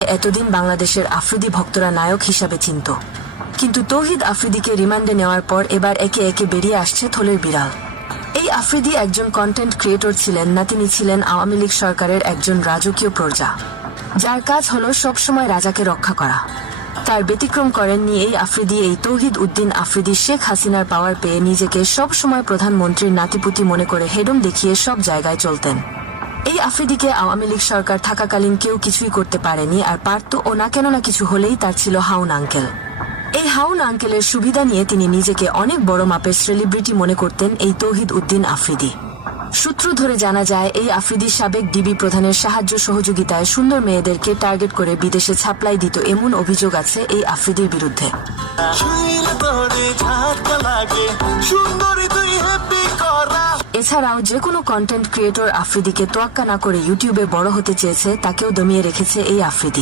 এতদিন বাংলাদেশের আফ্রিদি ভক্তরা নায়ক হিসাবে চিনত, কিন্তু তৌহিদ আফ্রিদিকে রিমান্ডে নেওয়ার পর এবার একে একে বেরিয়ে আসছে থলের বিড়াল। এই আফ্রিদি একজন কন্টেন্ট ক্রিয়েটর ছিলেন না, তিনি ছিলেন আওয়ামী লীগ সরকারের একজন রাজকীয় প্রজা, যার কাজ হলো সবসময় রাজাকে রক্ষা করা। তার ব্যতিক্রম করেননি এই আফ্রিদি। এই তৌহিদ উদ্দিন আফ্রিদি শেখ হাসিনার পাওয়ার পেয়ে নিজেকে সব সময় প্রধানমন্ত্রীর নাতিপুতি মনে করে হেডম দেখিয়ে সব জায়গায় চলতেন। এই আফ্রিদিকে আওয়ামী লীগ সরকার থাকাকালীন কেউ কিছুই করতে পারেনি, আর পারত ও না, কেননা কিছু হলেই তার ছিল হাউন আঙ্কেল। এই হাউন আঙ্কেলের সুবিধা নিয়ে তিনি নিজেকে অনেক বড় মাপের সেলিব্রিটি মনে করতেন এই তৌহিদ উদ্দিন আফ্রিদি। সূত্র ধরে জানা যায়, এই আফ্রিদি সাবেক ডিবি প্রধানের সাহায্য সহযোগিতায় সুন্দর মেয়েদেরকে টার্গেট করে বিদেশে সাপ্লাই দিত, এমন অভিযোগ আছে এই আফ্রিদির বিরুদ্ধে। এছাড়াও যে কোনো কন্টেন্ট ক্রিয়েটর আফ্রিদিকে তোয়াক্কা না করে ইউটিউবে বড় হতে চেয়েছে, তাকেও দমিয়ে রেখেছে এই আফ্রিদি।